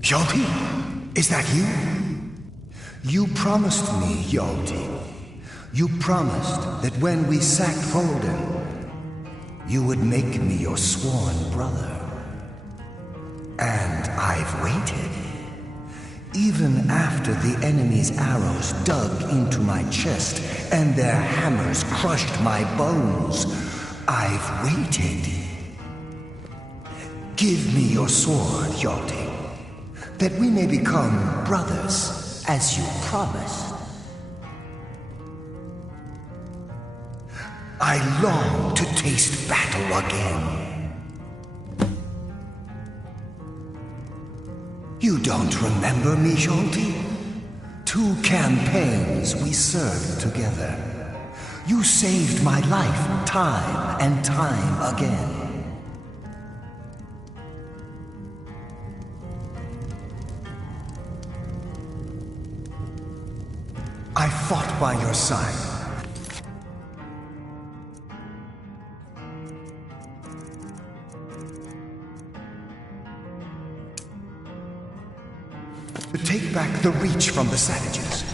Yolti? Is that you? You promised me, Yolti. You promised that when we sacked Holden, you would make me your sworn brother. And I've waited. Even after the enemy's arrows dug into my chest and their hammers crushed my bones, I've waited. Give me your sword, Yolti, that we may become brothers, as you promised. I long to taste battle again. You don't remember me, Yolti? 2 campaigns we served together. You saved my life time and time again. I fought by your side. To take back the Reach from the savages.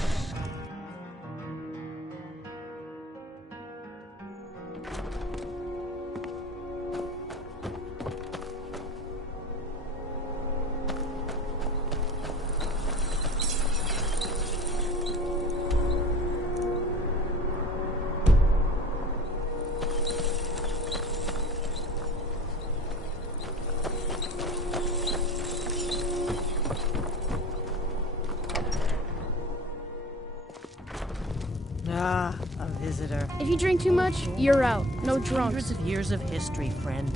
Ah, a visitor. If you drink too much, you're out. No drunks. Hundreds of years of history, friend.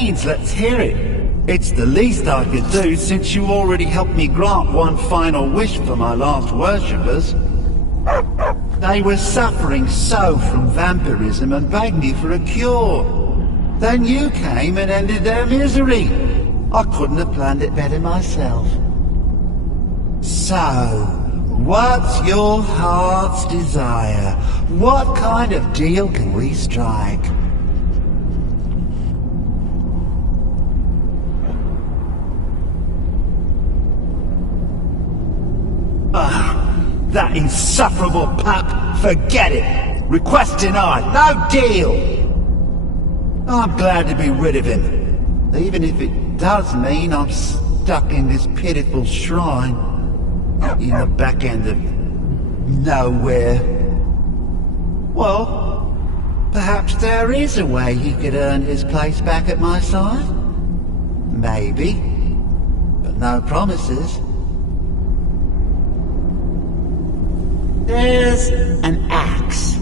means, let's hear it. It's the least I could do since you already helped me grant one final wish for my last worshippers. They were suffering so from vampirism and begged me for a cure. Then you came and ended their misery. I couldn't have planned it better myself. So, what's your heart's desire? What kind of deal can we strike? That insufferable pup! Forget it! Request denied! No deal! I'm glad to be rid of him, even if it does mean I'm stuck in this pitiful shrine in the back end of nowhere. Well, perhaps there is a way he could earn his place back at my side? Maybe, but no promises. There's an axe.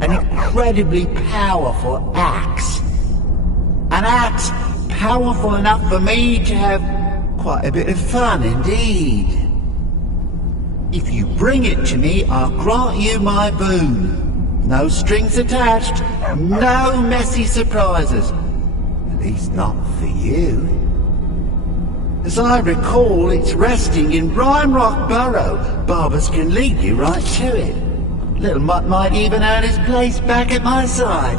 An incredibly powerful axe. An axe powerful enough for me to have quite a bit of fun indeed. If you bring it to me, I'll grant you my boon. No strings attached, no messy surprises. At least not for you. As I recall, it's resting in Rhymerock Burrow. Barbers can lead you right to it. Little Mutt might even earn his place back at my side.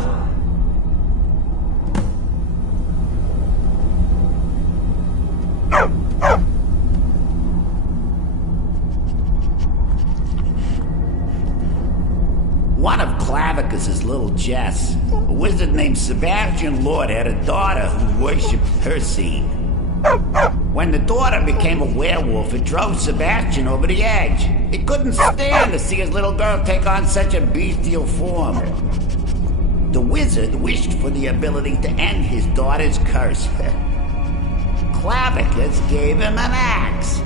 One of Clavicus's little Jess, a wizard named Sebastian Lord, had a daughter who worshipped Hercene. When the daughter became a werewolf, it drove Sebastian over the edge. He couldn't stand to see his little girl take on such a bestial form. The wizard wished for the ability to end his daughter's curse. Clavicus gave him an axe.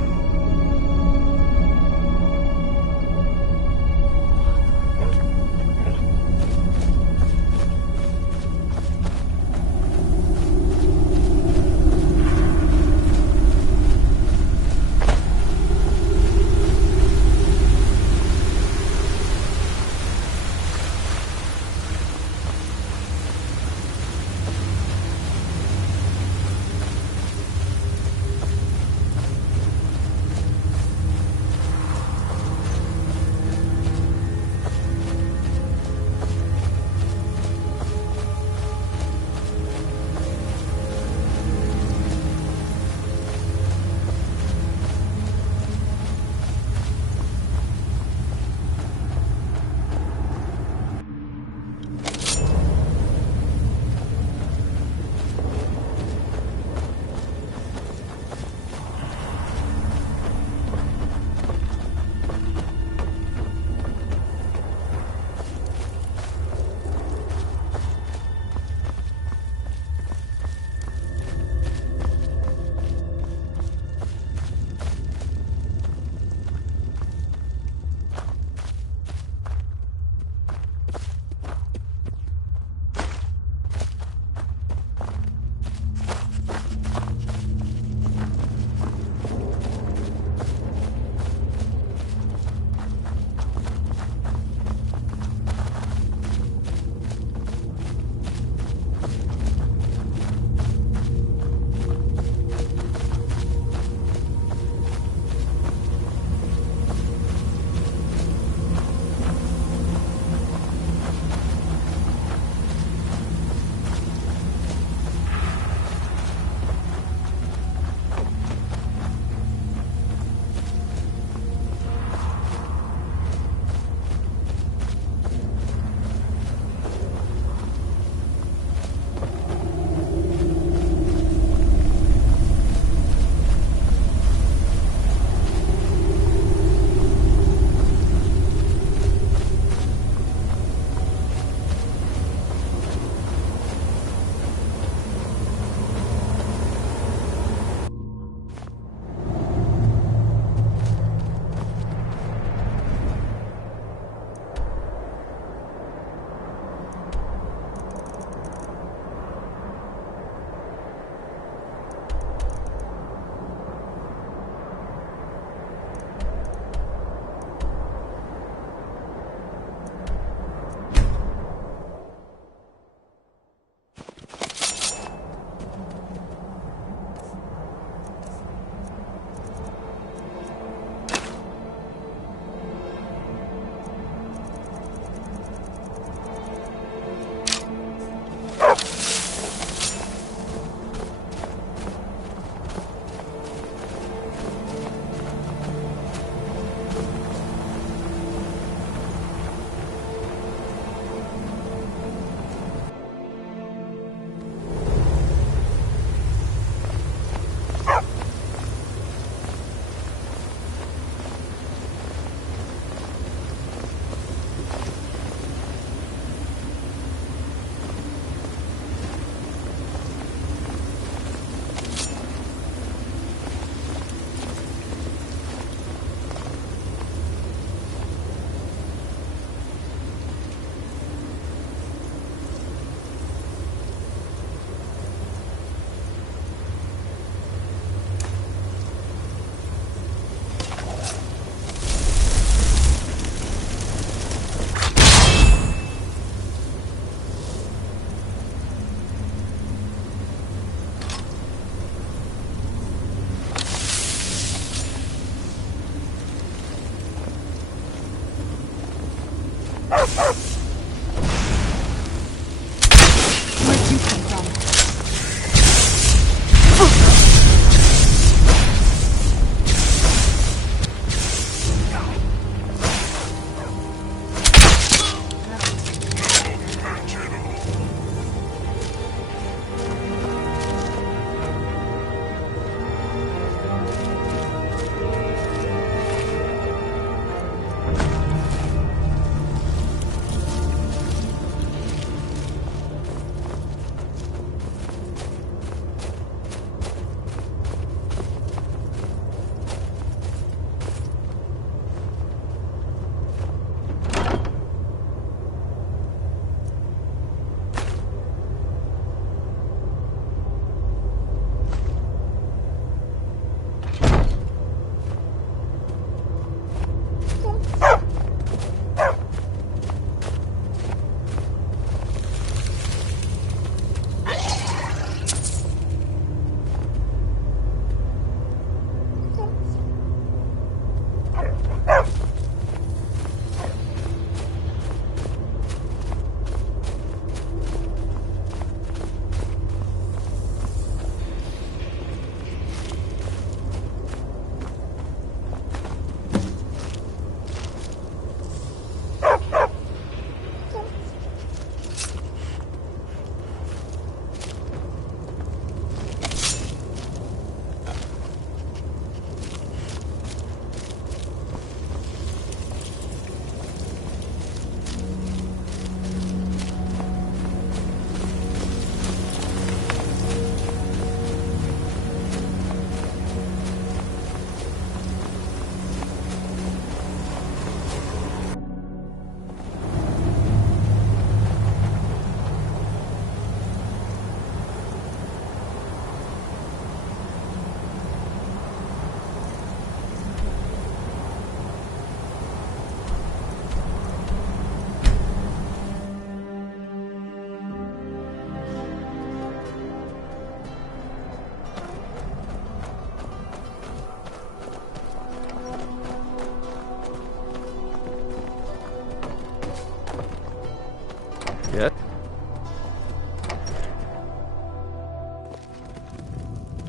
Yeah.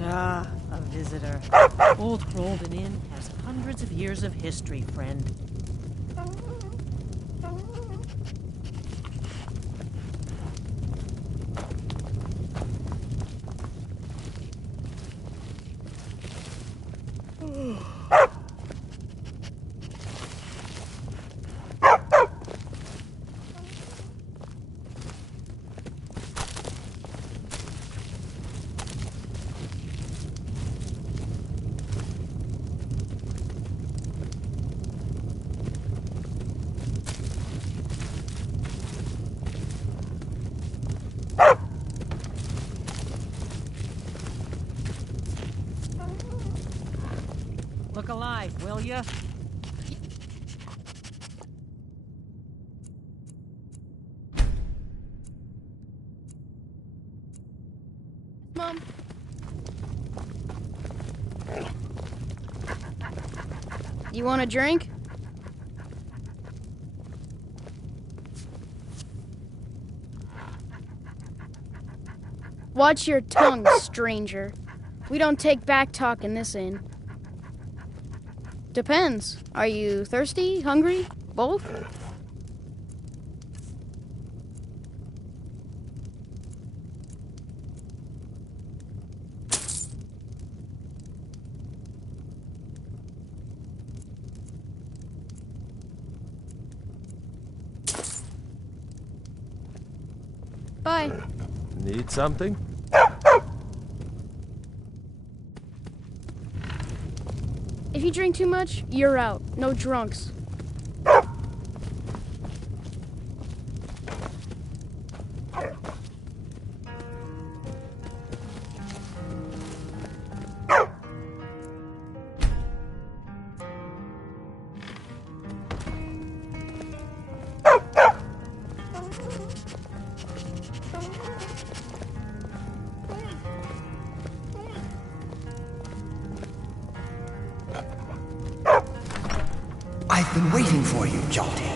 Ah, a visitor. Old Crolden Inn has hundreds of years of history, friend. Look alive, will ya? Mom. You want a drink? Watch your tongue, stranger. We don't take back talk in this inn. Depends. Are you thirsty? Hungry? Both? Bye. Need something? If you drink too much, you're out. No drunks. I've been waiting for you, Jolty.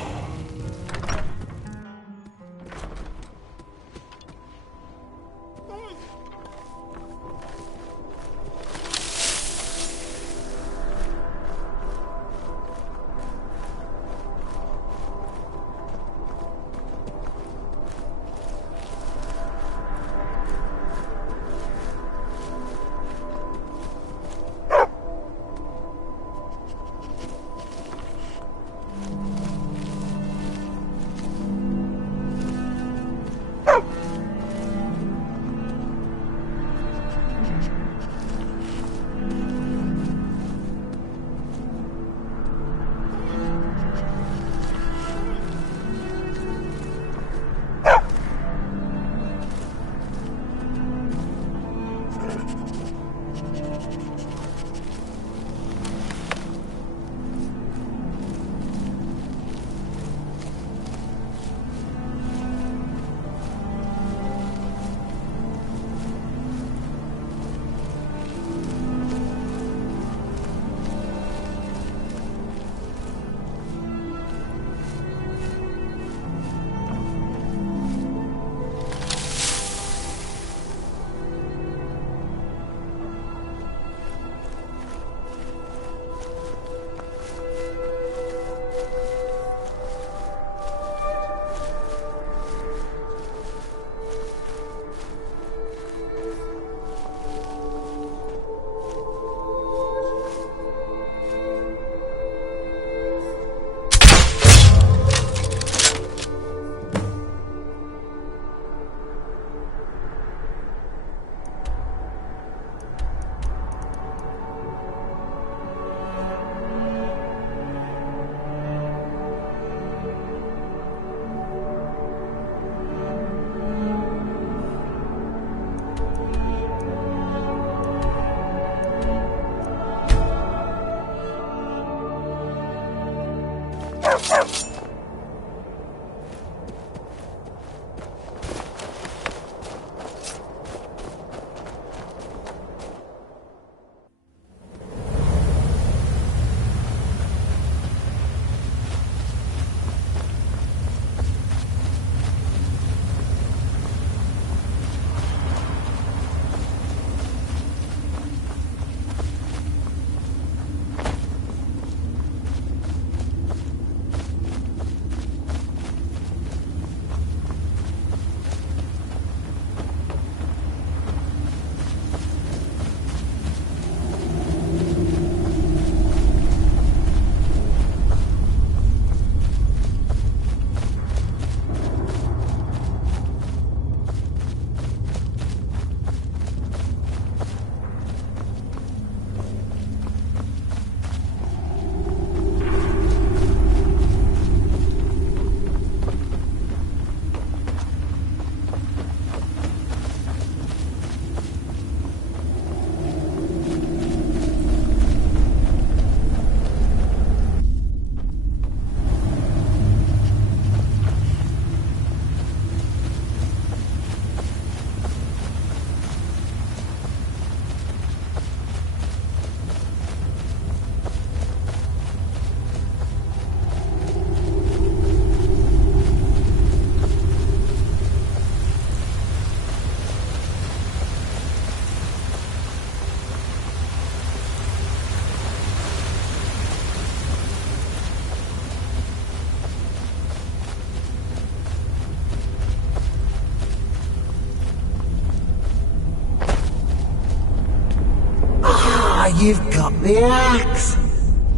got the axe.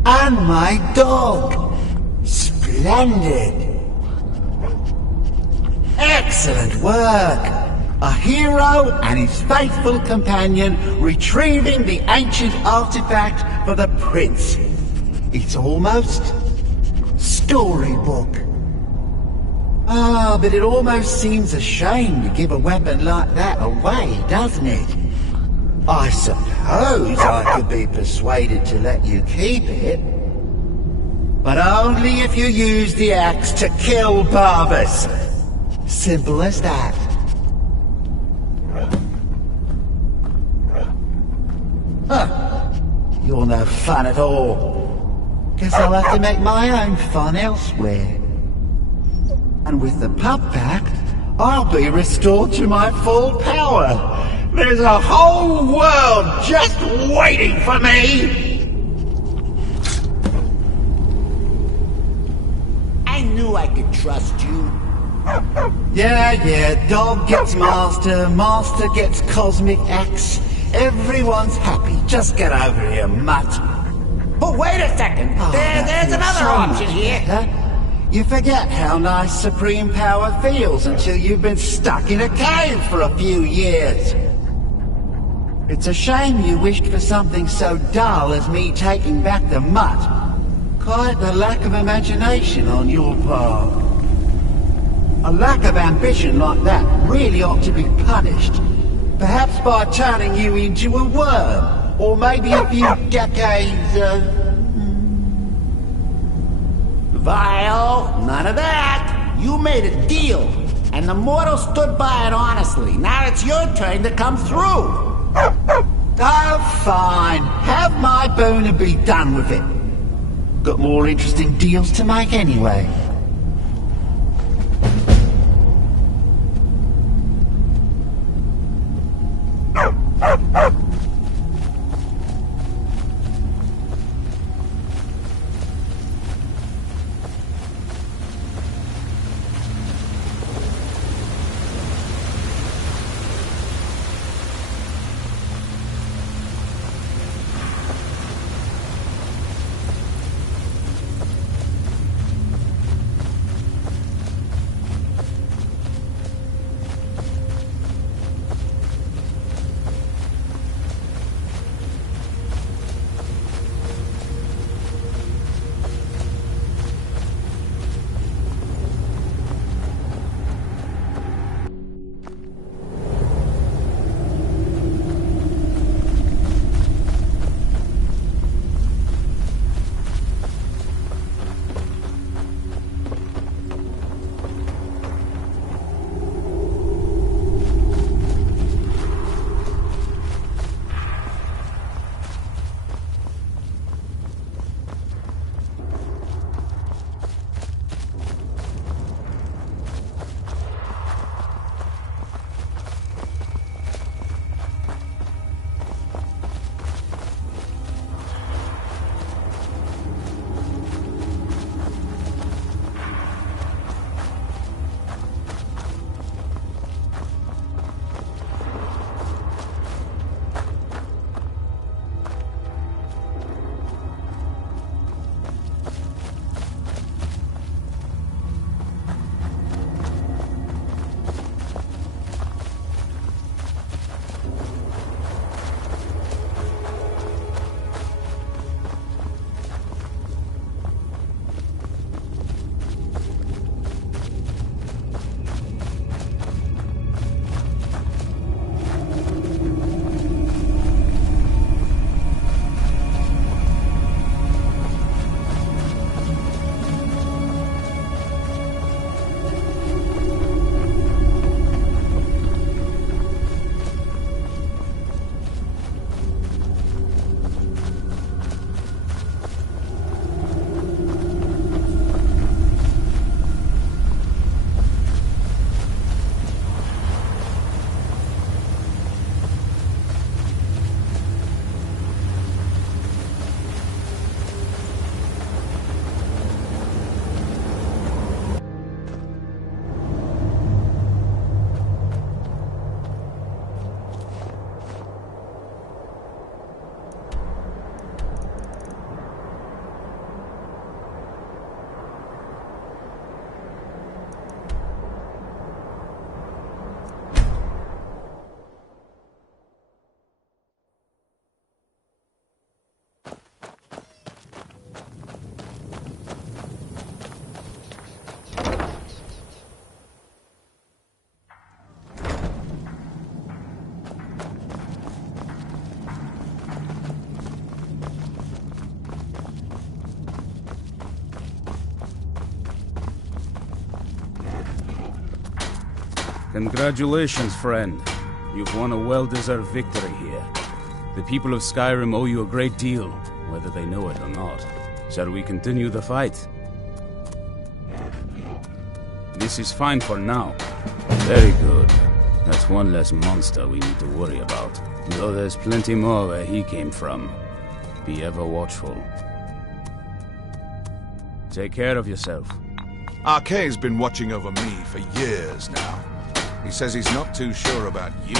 And my dog. Splendid. Excellent work. A hero and his faithful companion retrieving the ancient artifact for the prince. It's almost storybook. Ah, but it almost seems a shame to give a weapon like that away, doesn't it? I suppose I could be persuaded to let you keep it. But only if you use the axe to kill Barbas. Simple as that. Huh. You're no fun at all. Guess I'll have to make my own fun elsewhere. And with the pup back, I'll be restored to my full power. There's a whole world just waiting for me! I knew I could trust you. Yeah, dog gets master, master gets cosmic axe. Everyone's happy. Just get over here, mutt. But wait a second. There's another option here. Huh? You forget how nice supreme power feels until you've been stuck in a cave for a few years. It's a shame you wished for something so dull as me taking back the mutt. Quite the lack of imagination on your part. A lack of ambition like that really ought to be punished. Perhaps by turning you into a worm, or maybe a few decades of... Vile, none of that. You made a deal, and the mortal stood by it honestly. Now it's your turn to come through. Oh, fine. Have my boon and be done with it. Got more interesting deals to make anyway. Congratulations, friend. You've won a well-deserved victory here. The people of Skyrim owe you a great deal, whether they know it or not. Shall we continue the fight? This is fine for now. Very good. That's one less monster we need to worry about. Though there's plenty more where he came from. Be ever watchful. Take care of yourself. RK's been watching over me for years now. He says he's not too sure about you.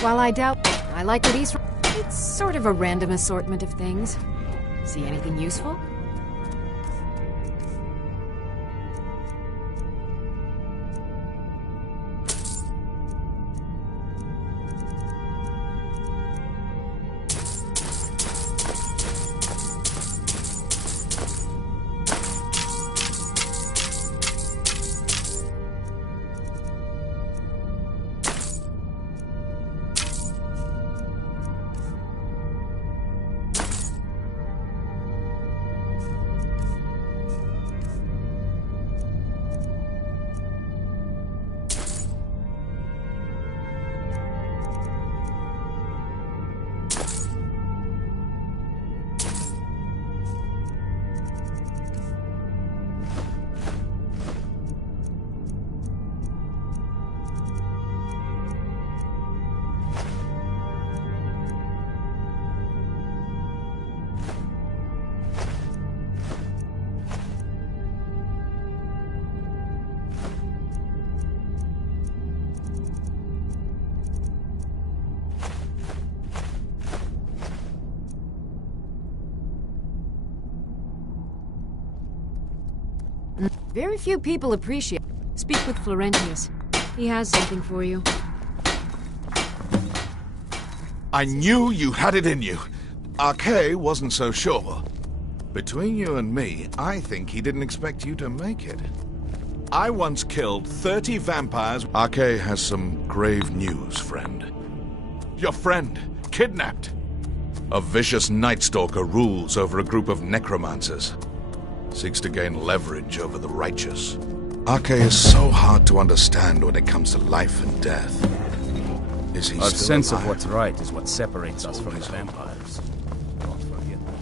While I doubt, I like what he's... It's sort of a random assortment of things. See anything useful? Very few people appreciate. Speak with Florentius. He has something for you. I knew you had it in you. RK wasn't so sure. Between you and me, I think he didn't expect you to make it. I once killed 30 vampires. RK has some grave news, friend. Your friend, kidnapped. A vicious Night Stalker rules over a group of necromancers. Seeks to gain leverage over the righteous. RK is so hard to understand when it comes to life and death. Is he Our still sense alive? of what's right is what separates us from his vampires. Don't forget that.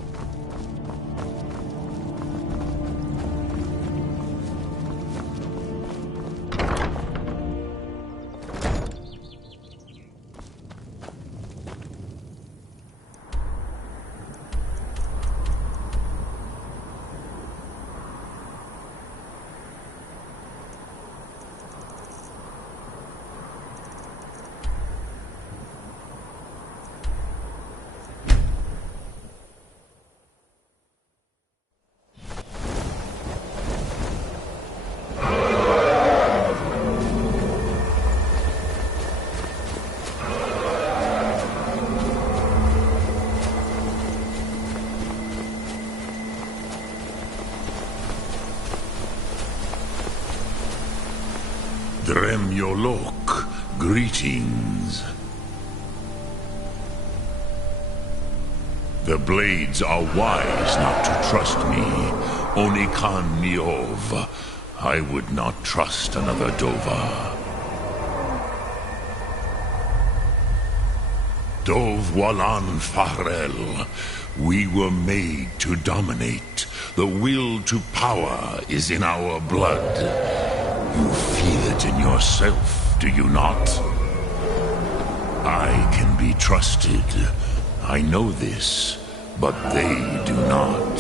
Dremyolok, greetings. The blades are wise not to trust me. Onikan Miov. I would not trust another Dova. Dov Walan Farel. We were made to dominate. The will to power is in our blood. You feel it in yourself, do you not? I can be trusted. I know this, but they do not.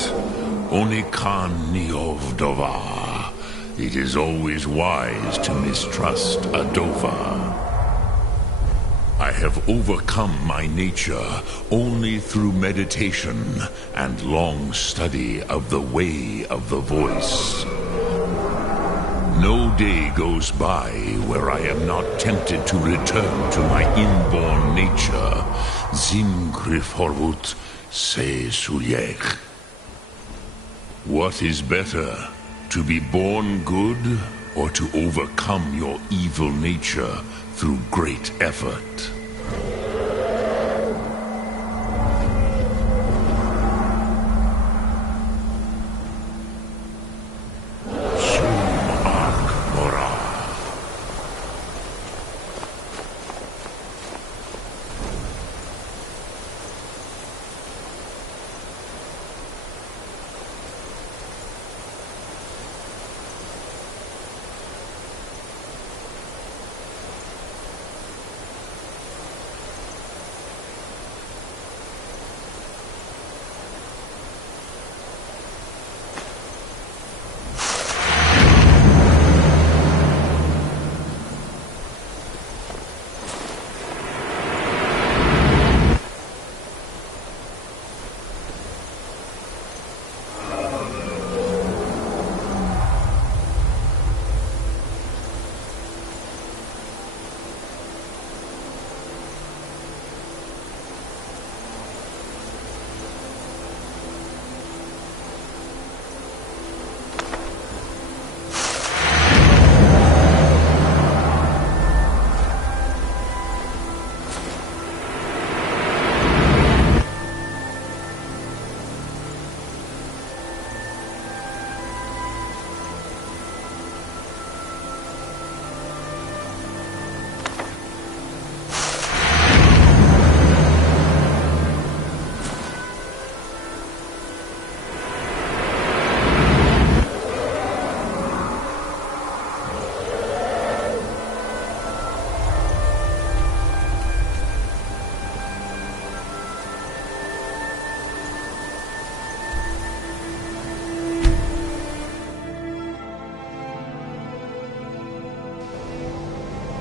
Onikan Niov Dova. It is always wise to mistrust a Dova. I have overcome my nature only through meditation and long study of the way of the voice. No day goes by where I am not tempted to return to my inborn nature. Zimgrifhorvut se suyech. What is better, to be born good or to overcome your evil nature through great effort?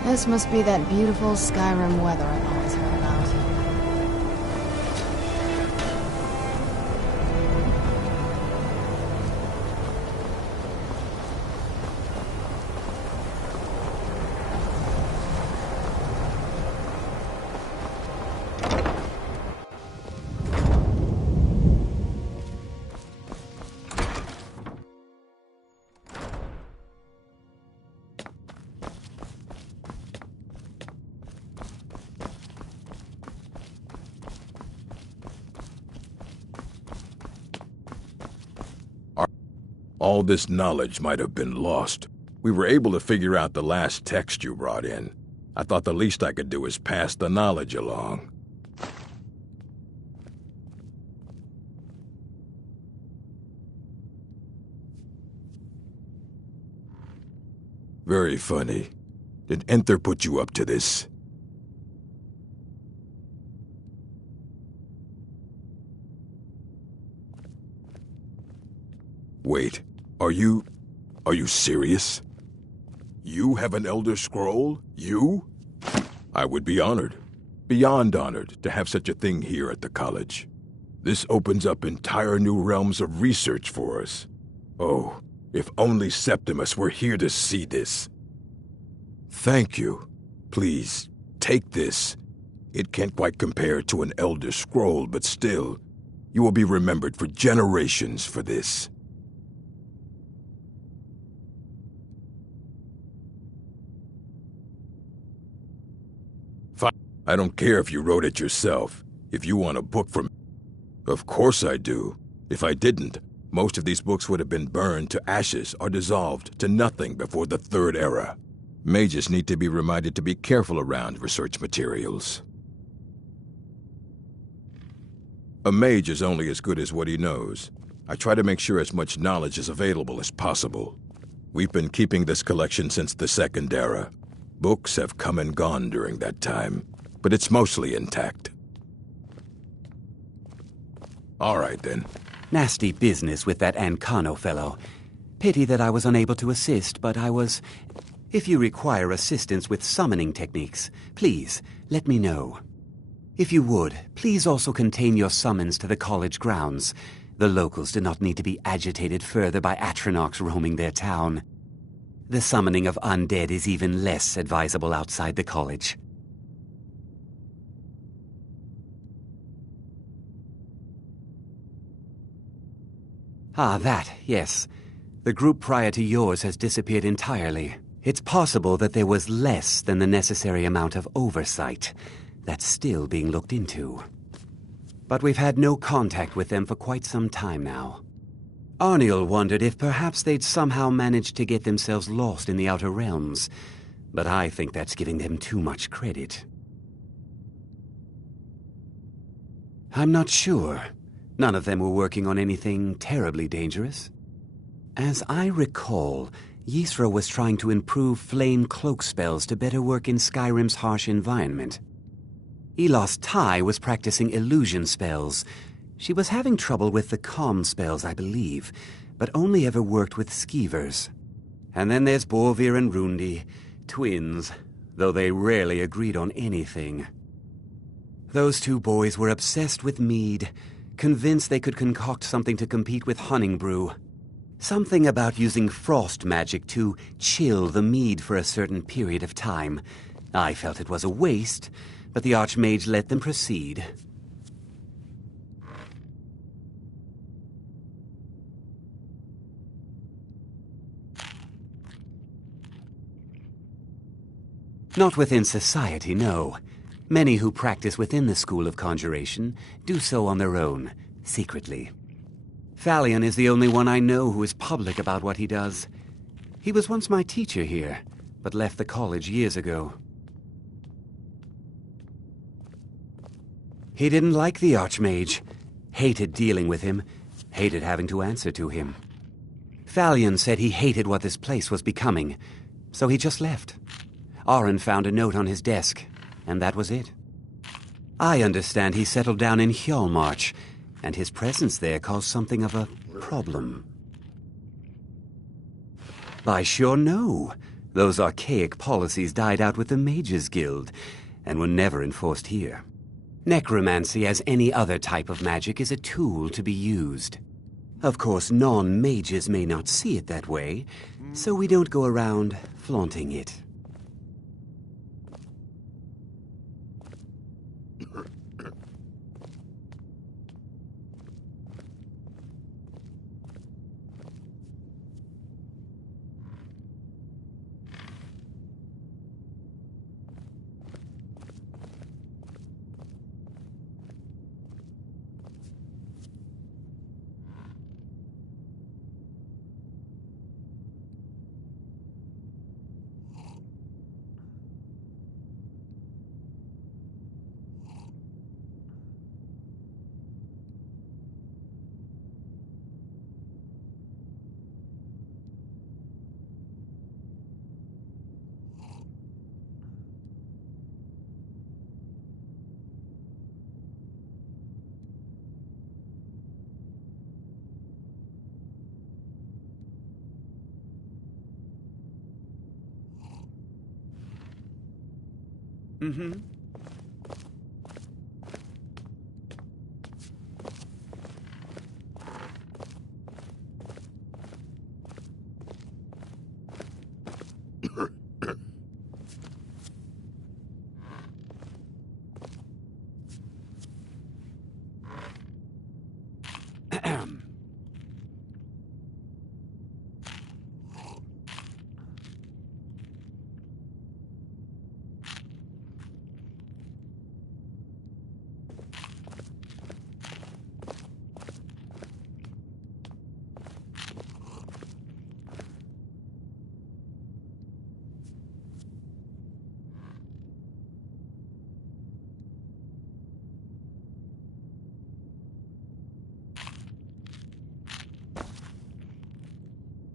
This must be that beautiful Skyrim weather I've always heard about. All this knowledge might have been lost. We were able to figure out the last text you brought in. I thought the least I could do is pass the knowledge along. Very funny. Did Enter put you up to this? Wait, are you serious? You have an Elder Scroll? You? I would be honored, beyond honored, to have such a thing here at the college. This opens up entire new realms of research for us. Oh, if only Septimus were here to see this. Thank you. Please, take this. It can't quite compare to an Elder Scroll, but still, you will be remembered for generations for this. Fine. I don't care if you wrote it yourself. If you want a book from... Of course I do. If I didn't, most of these books would have been burned to ashes or dissolved to nothing before the Third Era. Mages need to be reminded to be careful around research materials. A mage is only as good as what he knows. I try to make sure as much knowledge is available as possible. We've been keeping this collection since the Second Era. Books have come and gone during that time, but it's mostly intact. All right, then. Nasty business with that Ancano fellow. Pity that I was unable to assist, but I was... If you require assistance with summoning techniques, please, let me know. If you would, please also contain your summons to the college grounds. The locals do not need to be agitated further by Atronachs roaming their town. The summoning of undead is even less advisable outside the college. Ah, that, yes. The group prior to yours has disappeared entirely. It's possible that there was less than the necessary amount of oversight. That's still being looked into. But we've had no contact with them for quite some time now. Arniel wondered if perhaps they'd somehow managed to get themselves lost in the Outer Realms, but I think that's giving them too much credit. I'm not sure. None of them were working on anything terribly dangerous. As I recall, Ysra was trying to improve flame cloak spells to better work in Skyrim's harsh environment. Elos Tai was practicing illusion spells. She was having trouble with the calm spells, I believe, but only ever worked with skeevers. And then there's Borvir and Rundi, twins, though they rarely agreed on anything. Those two boys were obsessed with mead, convinced they could concoct something to compete with Honningbrew. Something about using frost magic to chill the mead for a certain period of time. I felt it was a waste, but the Archmage let them proceed. Not within society, no. Many who practice within the School of Conjuration do so on their own, secretly. Phalion is the only one I know who is public about what he does. He was once my teacher here, but left the college years ago. He didn't like the Archmage, hated dealing with him, hated having to answer to him. Phalion said he hated what this place was becoming, so he just left. Aron found a note on his desk, and that was it. I understand he settled down in Hjalmarch, and his presence there caused something of a problem. I sure know. Those archaic policies died out with the Mages Guild, and were never enforced here. Necromancy, as any other type of magic, is a tool to be used. Of course, non-mages may not see it that way, so we don't go around flaunting it. Mm-hmm.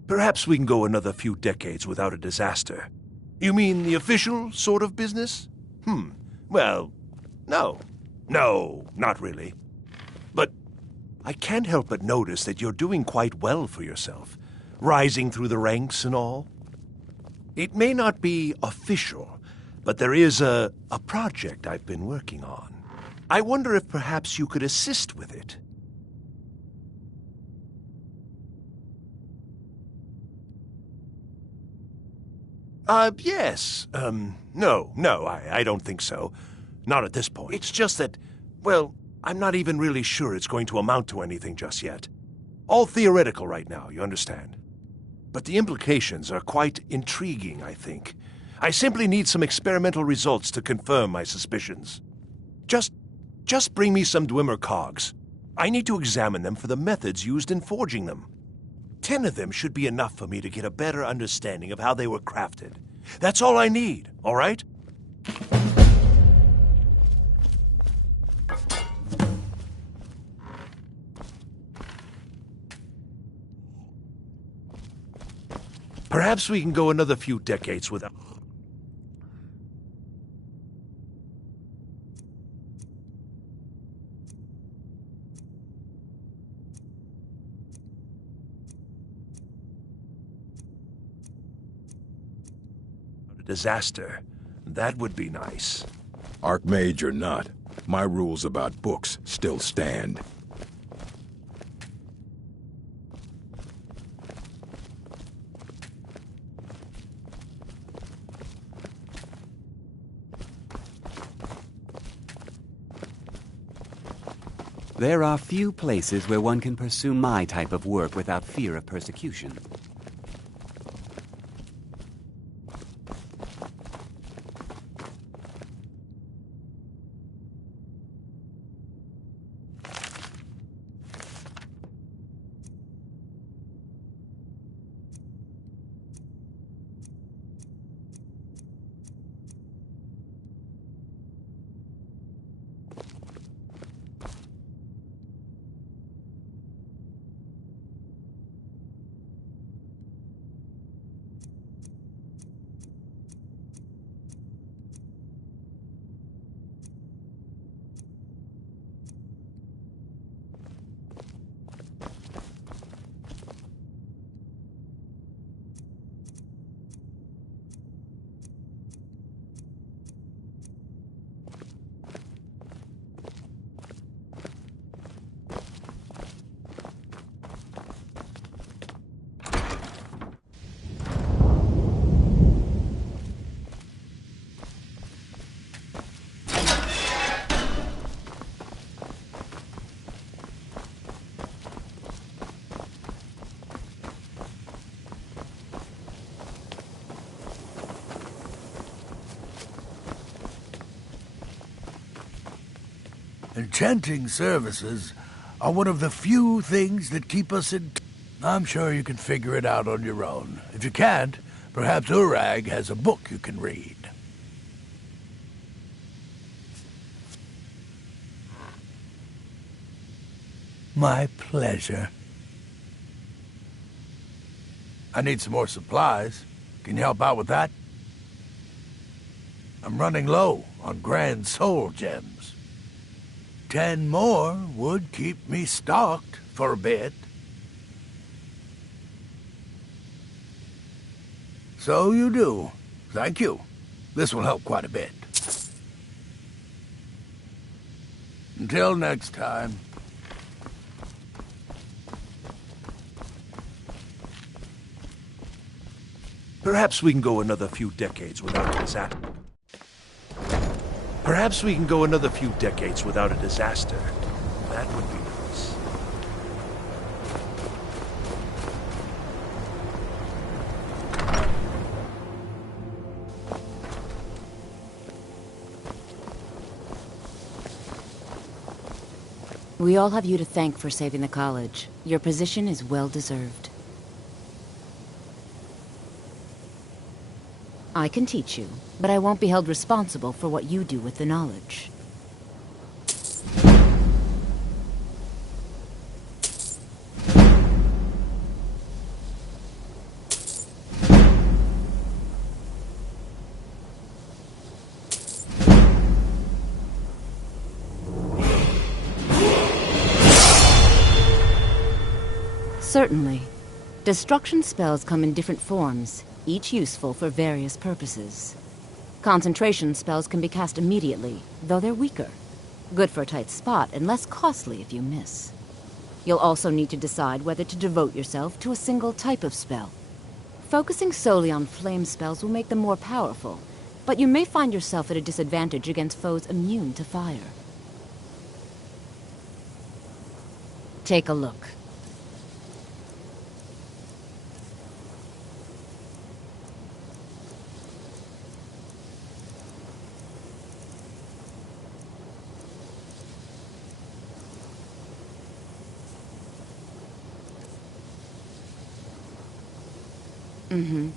Perhaps we can go another few decades without a disaster. You mean the official sort of business? Well, no. No, not really. But I can't help but notice that you're doing quite well for yourself, rising through the ranks and all. It may not be official, but there is a project I've been working on. I wonder if perhaps you could assist with it. Yes. No, I don't think so. Not at this point. It's just that, well, I'm not even really sure it's going to amount to anything just yet. All theoretical right now, you understand? But the implications are quite intriguing, I think. I simply need some experimental results to confirm my suspicions. Just bring me some Dwemer cogs. I need to examine them for the methods used in forging them. 10 of them should be enough for me to get a better understanding of how they were crafted. That's all I need, all right? Perhaps we can go another few decades without... disaster. That would be nice. Archmage or not, my rules about books still stand. There are few places where one can pursue my type of work without fear of persecution. Enchanting services are one of the few things that keep us in... I'm sure you can figure it out on your own. If you can't, perhaps Urag has a book you can read. My pleasure. I need some more supplies. Can you help out with that? I'm running low on Grand Soul gems. 10 more would keep me stocked for a bit. So you do. Thank you. This will help quite a bit. Until next time. Perhaps we can go another few decades without a disaster. Perhaps we can go another few decades without a disaster. That would be nice. We all have you to thank for saving the college. Your position is well deserved. I can teach you, but I won't be held responsible for what you do with the knowledge. Certainly. Destruction spells come in different forms, each useful for various purposes. Concentration spells can be cast immediately, though they're weaker. Good for a tight spot and less costly if you miss. You'll also need to decide whether to devote yourself to a single type of spell. Focusing solely on flame spells will make them more powerful, but you may find yourself at a disadvantage against foes immune to fire. Take a look. Mm-hmm.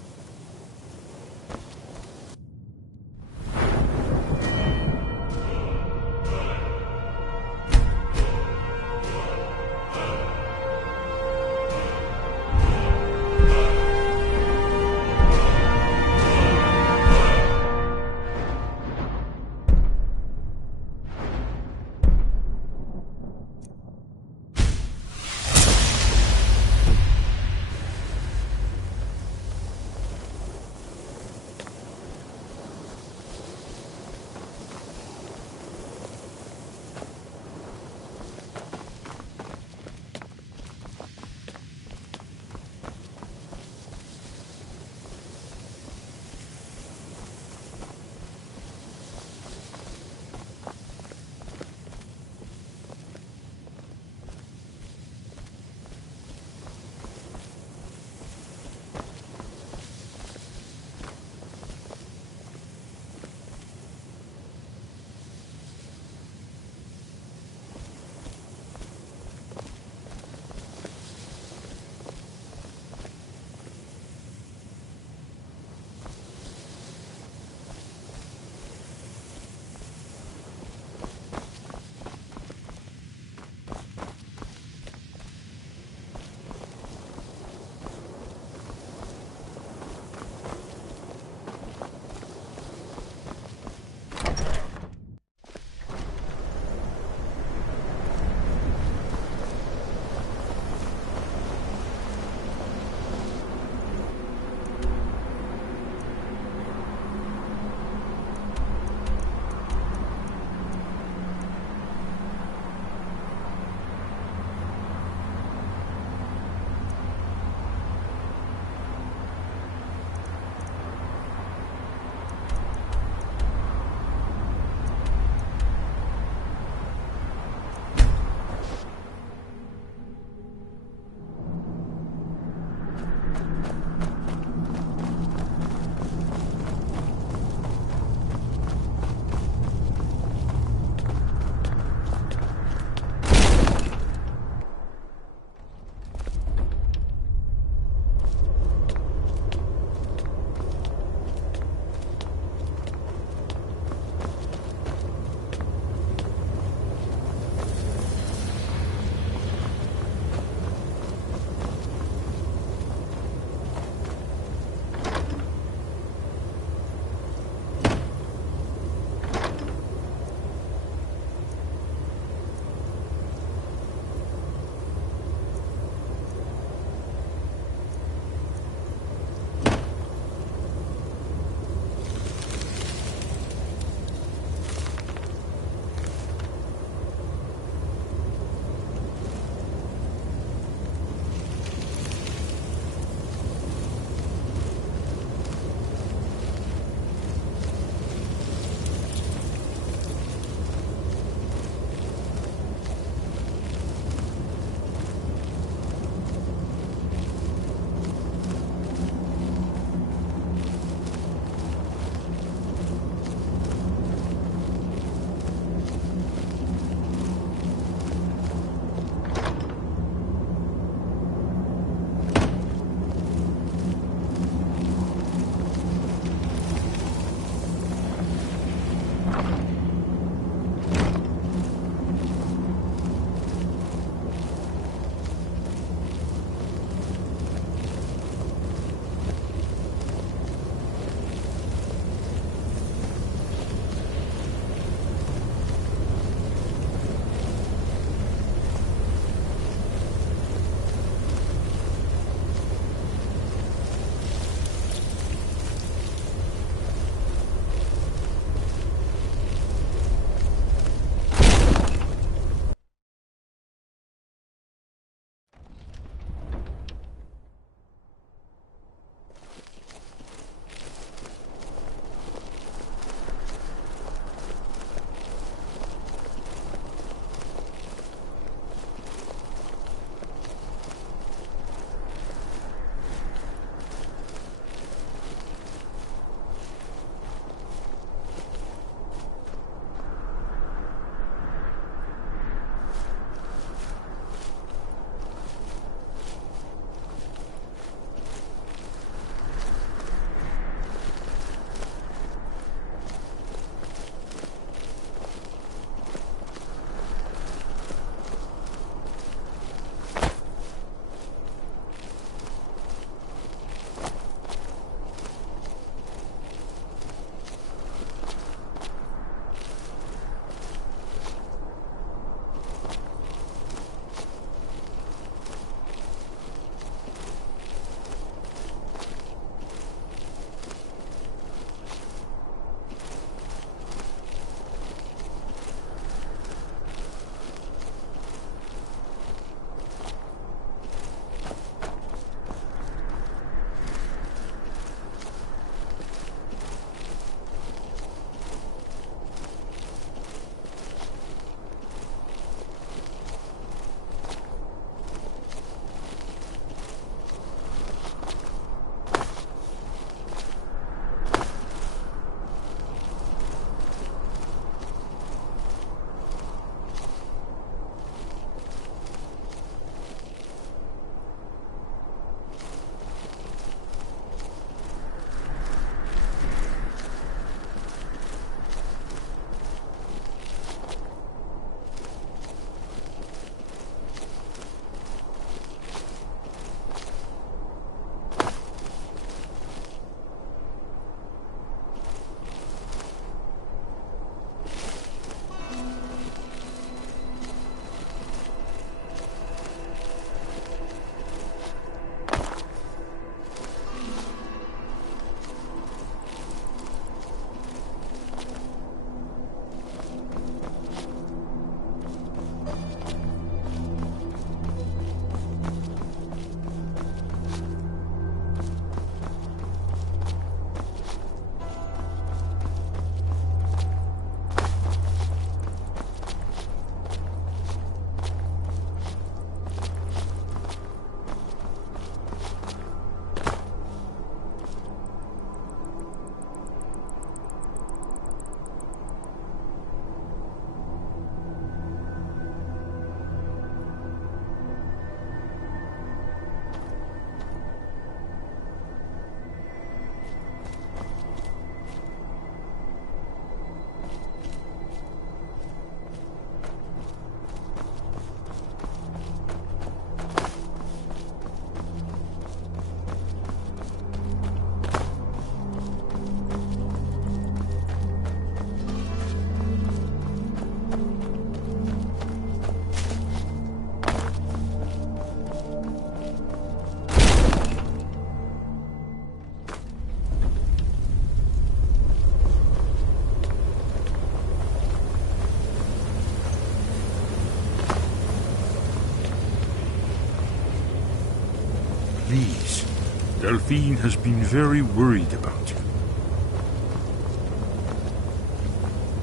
Delphine has been very worried about you.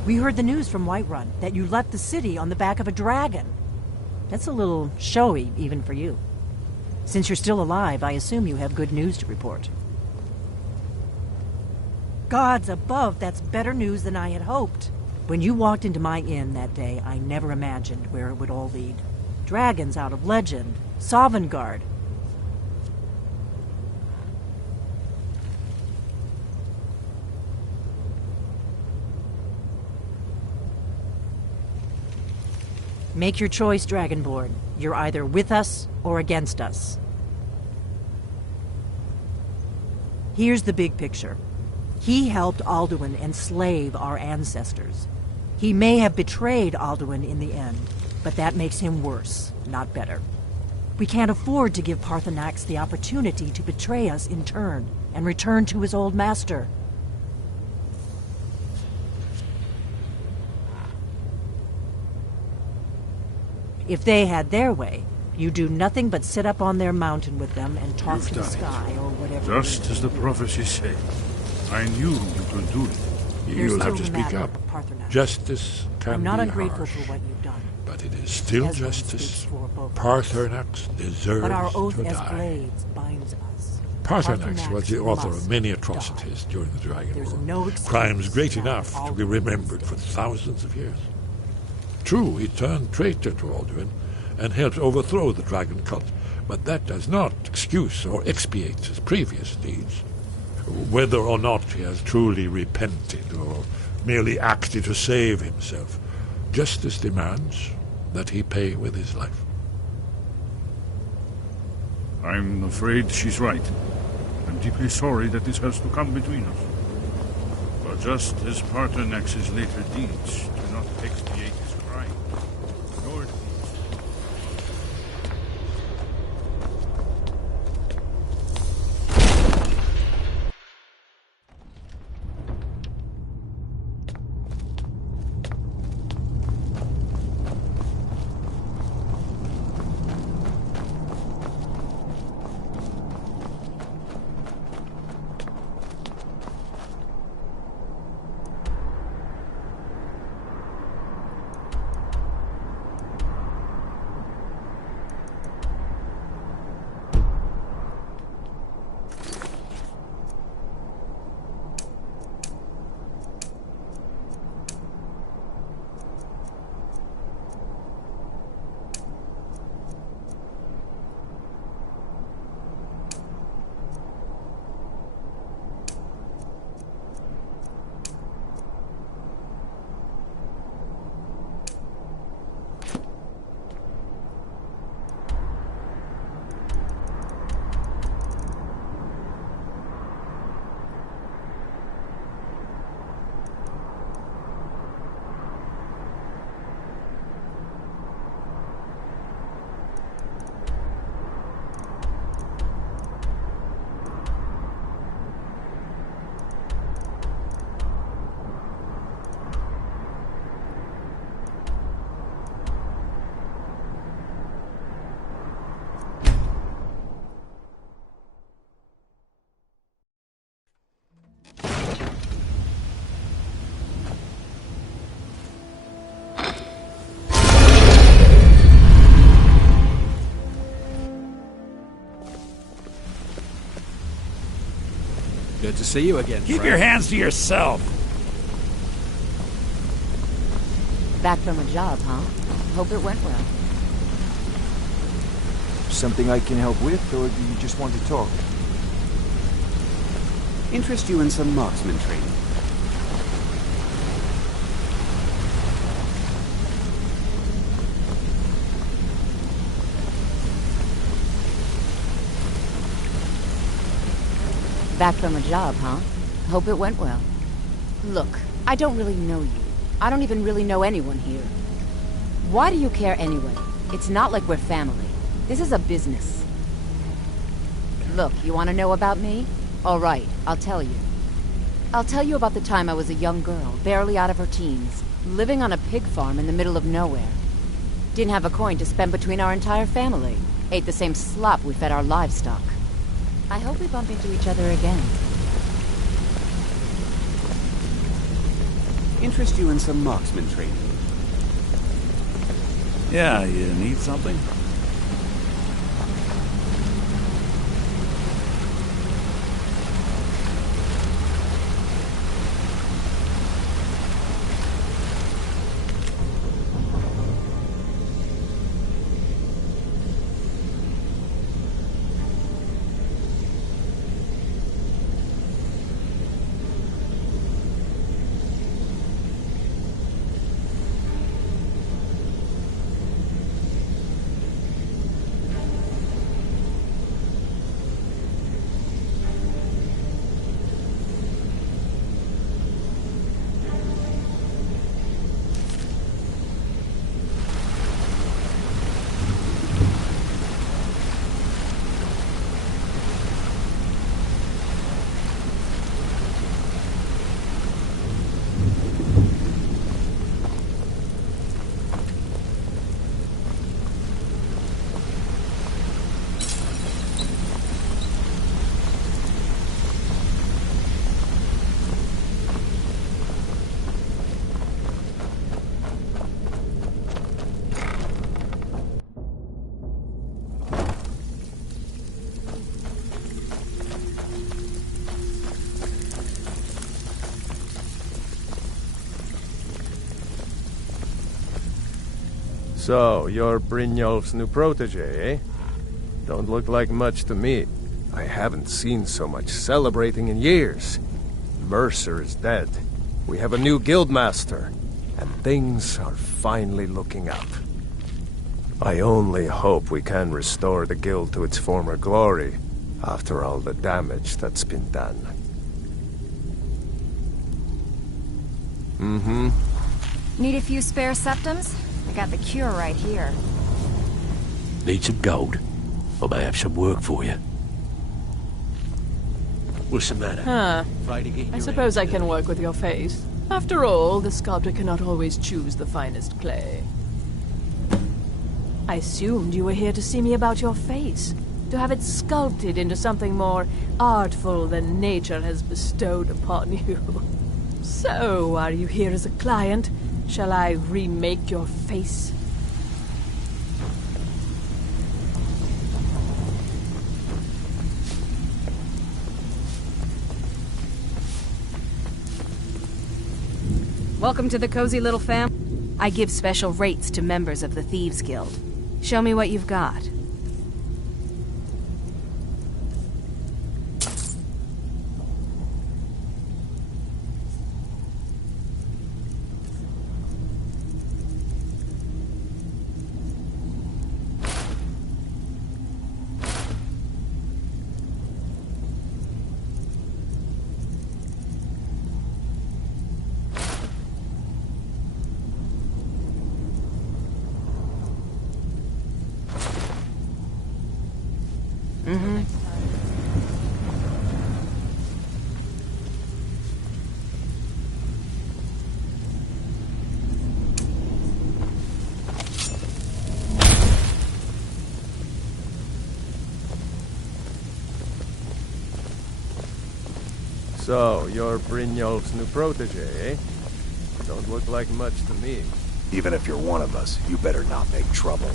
We heard the news from Whiterun that you left the city on the back of a dragon. That's a little showy, even for you. Since you're still alive, I assume you have good news to report. Gods above, that's better news than I had hoped. When you walked into my inn that day, I never imagined where it would all lead. Dragons out of legend, Sovngarde. Make your choice, Dragonborn. You're either with us or against us. Here's the big picture. He helped Alduin enslave our ancestors. He may have betrayed Alduin in the end, but that makes him worse, not better. We can't afford to give Paarthurnax the opportunity to betray us in turn and return to his old master. If they had their way, you do nothing but sit up on their mountain with them and talk to the sky or whatever. Just as the prophecies say. I knew you could do it. You'll have to speak up. Justice can I'm not be ungrateful harsh, for what you've done. but it is still As one justice. speaks for both. Paarthurnax deserves But our oath to as die. blades binds us. Paarthurnax was the author of must many atrocities during the Dragon There's War. no excuse Crimes great for enough to be Alduin remembered for thousands of years. True, he turned traitor to Alduin and helped overthrow the Dragon Cult, but that does not excuse or expiate his previous deeds. Whether or not he has truly repented or merely acted to save himself, justice demands that he pay with his life. I'm afraid she's right. I'm deeply sorry that this has to come between us. But just as Paarthurnax's later deeds do not expiate his crime, nor Good to see you again, Keep friend. your hands to yourself. Back from a job, huh? Hope it went well. Something I can help with, or do you just want to talk? Interest you in some marksman training. Back from a job, huh? Hope it went well. Look, I don't really know you. I don't even really know anyone here. Why do you care anyway? It's not like we're family. This is a business. Look, you want to know about me? All right, I'll tell you. I'll tell you about the time I was a young girl, barely out of her teens, living on a pig farm in the middle of nowhere. Didn't have a coin to spend between our entire family. Ate the same slop we fed our livestock. I hope we bump into each other again. Interest you in some marksman training? Yeah, you need something? So, you're Brynjolf's new protege, eh? Don't look like much to me. I haven't seen so much celebrating in years. Mercer is dead. We have a new guildmaster, and things are finally looking up. I only hope we can restore the guild to its former glory, after all the damage that's been done. Mm-hmm. Need a few spare septums? I got the cure right here. Need some gold? I may have some work for you. What's the matter? Huh. I suppose I can work with your face. After all, the sculptor cannot always choose the finest clay. I assumed you were here to see me about your face. To have it sculpted into something more artful than nature has bestowed upon you. So, are you here as a client? Shall I remake your face? Welcome to the cozy little fam. I give special rates to members of the Thieves Guild. Show me what you've got. So, you're Brynjolf's new protege, eh? Don't look like much to me. Even if you're one of us, you better not make trouble.